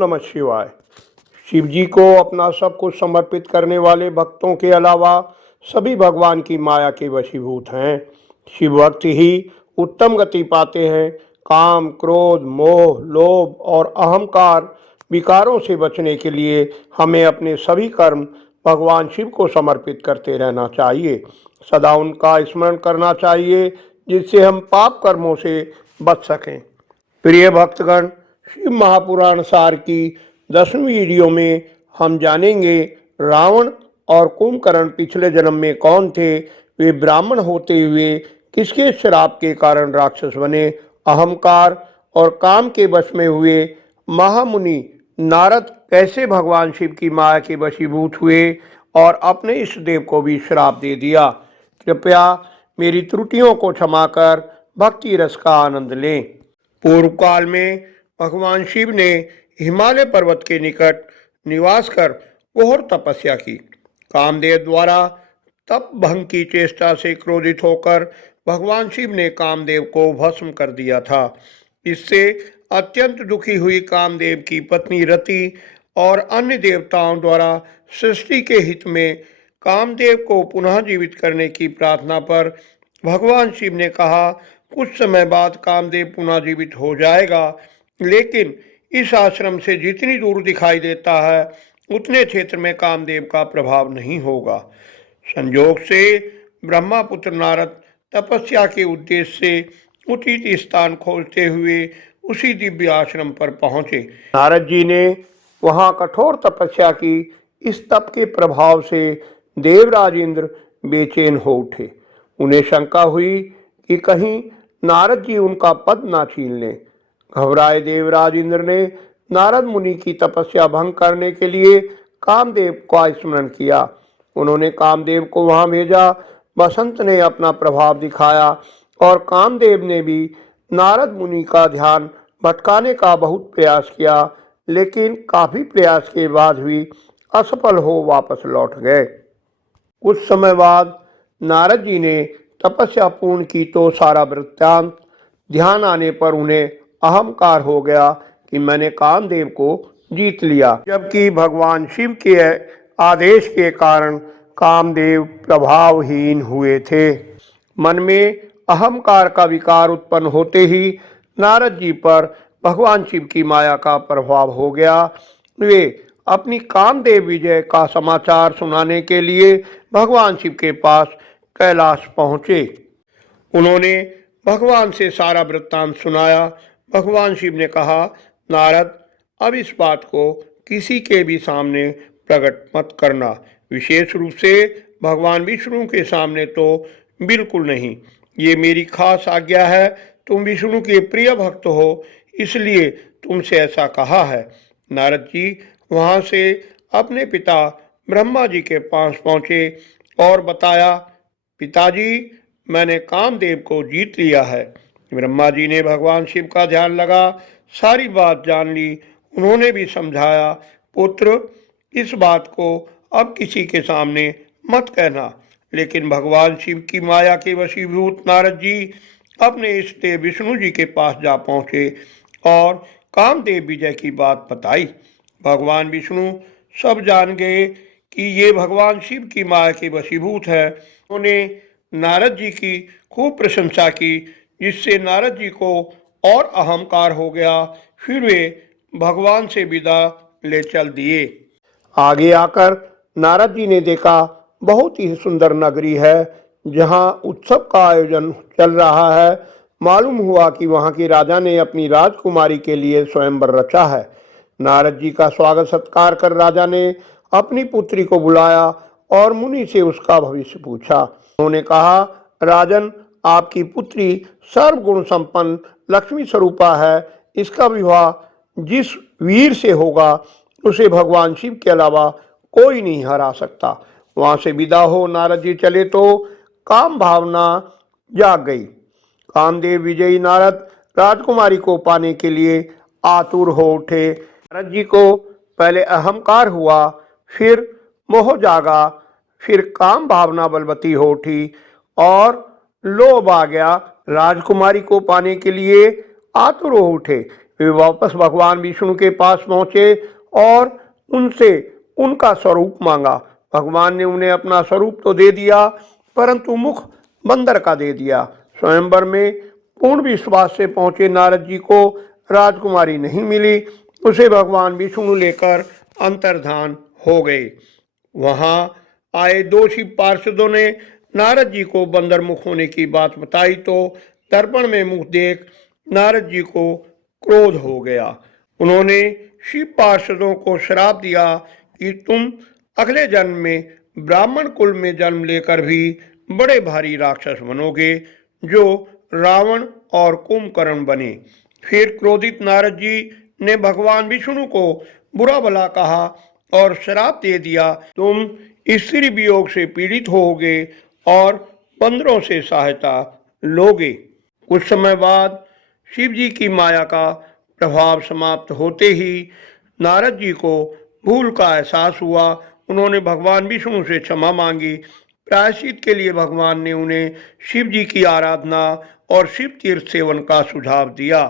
नमः शिवाय। शिव जी को अपना सब कुछ समर्पित करने वाले भक्तों के अलावा सभी भगवान की माया के वशीभूत हैं। शिव भक्त ही उत्तम गति पाते हैं। काम, क्रोध, मोह, लोभ और अहंकार विकारों से बचने के लिए हमें अपने सभी कर्म भगवान शिव को समर्पित करते रहना चाहिए। सदा उनका स्मरण करना चाहिए, जिससे हम पाप कर्मों से बच सकें। प्रिय भक्तगण, शिव महापुराण सार की 10वीं वीडियो में हम जानेंगे रावण और कुंभकर्ण पिछले जन्म में कौन थे, वे ब्राह्मण होते हुए किसके श्राप के कारण राक्षस बने, अहंकार और काम के वश में हुए महामुनि नारद कैसे भगवान शिव की माया के वशीभूत हुए और अपने इष्ट देव को भी श्राप दे दिया। कृपया मेरी त्रुटियों को क्षमा कर भक्ति रस का आनंद लें। पूर्व काल में भगवान शिव ने हिमालय पर्वत के निकट निवास कर घोर तपस्या की। कामदेव द्वारा तप भंग की चेष्टा से क्रोधित होकर भगवान शिव ने कामदेव को भस्म कर दिया था। इससे अत्यंत दुखी हुई कामदेव की पत्नी रति और अन्य देवताओं द्वारा सृष्टि के हित में कामदेव को पुनः जीवित करने की प्रार्थना पर भगवान शिव ने कहा, कुछ समय बाद कामदेव पुनः जीवित हो जाएगा, लेकिन इस आश्रम से जितनी दूर दिखाई देता है उतने क्षेत्र में कामदेव का प्रभाव नहीं होगा। संयोग से ब्रह्मापुत्र नारद तपस्या के उद्देश्य से उचित स्थान खोजते हुए उसी दिव्य आश्रम पर पहुंचे। नारद जी ने वहां कठोर तपस्या की। इस तप के प्रभाव से देवराज इंद्र बेचैन हो उठे। उन्हें शंका हुई कि कहीं नारद जी उनका पद ना छीन लें। घबराए देवराज इंद्र ने नारद मुनि की तपस्या भंग करने के लिए कामदेव का स्मरण किया। उन्होंने कामदेव को वहां भेजा। बसंत ने अपना प्रभाव दिखाया और कामदेव ने भी नारद मुनि का ध्यान भटकाने का बहुत प्रयास किया, लेकिन काफी प्रयास के बाद भी असफल हो वापस लौट गए। कुछ समय बाद नारद जी ने तपस्या पूर्ण की तो सारा वृत्तांत ध्यान आने पर उन्हें अहंकार हो गया कि मैंने कामदेव को जीत लिया, जबकि भगवान शिव के आदेश के कारण कामदेव प्रभावहीन हुए थे। मन में अहंकार का विकार उत्पन्न होते ही नारद जी पर भगवान शिव की माया का प्रभाव हो गया। वे अपनी कामदेव विजय का समाचार सुनाने के लिए भगवान शिव के पास कैलाश पहुंचे। उन्होंने भगवान से सारा वृत्तांत सुनाया। भगवान शिव ने कहा, नारद, अब इस बात को किसी के भी सामने प्रकट मत करना, विशेष रूप से भगवान विष्णु के सामने तो बिल्कुल नहीं। ये मेरी खास आज्ञा है। तुम विष्णु के प्रिय भक्त हो, इसलिए तुमसे ऐसा कहा है। नारद जी वहां से अपने पिता ब्रह्मा जी के पास पहुंचे और बताया, पिताजी, मैंने कामदेव को जीत लिया है। ब्रह्मा जी ने भगवान शिव का ध्यान लगा सारी बात जान ली। उन्होंने भी समझाया, पुत्र, इस बात को अब किसी के सामने मत कहना। लेकिन भगवान शिव की माया के वशीभूत नारद जी अपने इष्ट देव विष्णु जी के पास जा पहुंचे और कामदेव विजय की बात बताई। भगवान विष्णु सब जान गए कि ये भगवान शिव की माया के वशीभूत है। उन्होंने नारद जी की खूब प्रशंसा की, जिससे नारद जी को और अहंकार हो गया। फिर वे भगवान से विदा ले चल दिए। आगे आकर नारद जी ने देखा बहुत ही सुंदर नगरी है, जहां उत्सव का आयोजन चल रहा है। मालूम हुआ कि वहां के राजा ने अपनी राजकुमारी के लिए स्वयंवर रचा है। नारद जी का स्वागत सत्कार कर राजा ने अपनी पुत्री को बुलाया और मुनि से उसका भविष्य पूछा। उन्होंने कहा, राजन, आपकी पुत्री सर्वगुण संपन्न लक्ष्मी स्वरूपा है। इसका विवाह जिस वीर से होगा उसे भगवान शिव के अलावा कोई नहीं हरा सकता। वहां से विदा हो नारद जी चले तो काम भावना जाग गई। कामदेव विजयी नारद राजकुमारी को पाने के लिए आतुर हो उठे। नारद जी को पहले अहंकार हुआ, फिर मोह जागा, फिर काम भावना बलवती हो उठी और लोभ आ गया। राजकुमारी को पाने के लिए आतुर हो उठे। वे वापस भगवान विष्णु के पास पहुंचे और उनसे उनका स्वरूप मांगा। भगवान ने उन्हें अपना स्वरूप तो दे दिया, परंतु मुख बंदर का दे दिया। स्वयंवर में पूर्ण विश्वास से पहुंचे नारद जी को राजकुमारी नहीं मिली। उसे भगवान विष्णु लेकर अंतर्धान हो गए। वहां आए दो शिव पार्षदों ने नारद जी को बंदर मुख होने की बात बताई तो दर्पण में मुख देख नारद जी को क्रोध हो गया। उन्होंने शिव पार्षदों को श्राप दिया कि तुम अगले जन्म में ब्राह्मण कुल में जन्म लेकर भी बड़े भारी राक्षस बनोगे, जो रावण और कुंभकर्ण बने। फिर क्रोधित नारद जी ने भगवान विष्णु को बुरा भला कहा और श्राप दे दिया, तुम स्त्री वियोग से पीड़ित होगे और बंदरों से सहायता लोगे। कुछ समय बाद शिव जी की माया का प्रभाव समाप्त होते ही नारद जी को भूल का एहसास हुआ। उन्होंने भगवान विष्णु से क्षमा मांगी। प्रायश्चित के लिए भगवान ने उन्हें शिव जी की आराधना और शिव तीर्थ सेवन का सुझाव दिया।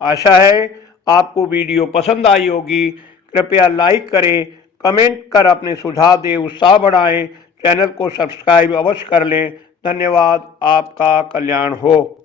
आशा है आपको वीडियो पसंद आई होगी। कृपया लाइक करें, कमेंट कर अपने सुझाव दें, उत्साह बढ़ाएं। चैनल को सब्सक्राइब अवश्य कर लें। धन्यवाद। आपका कल्याण हो।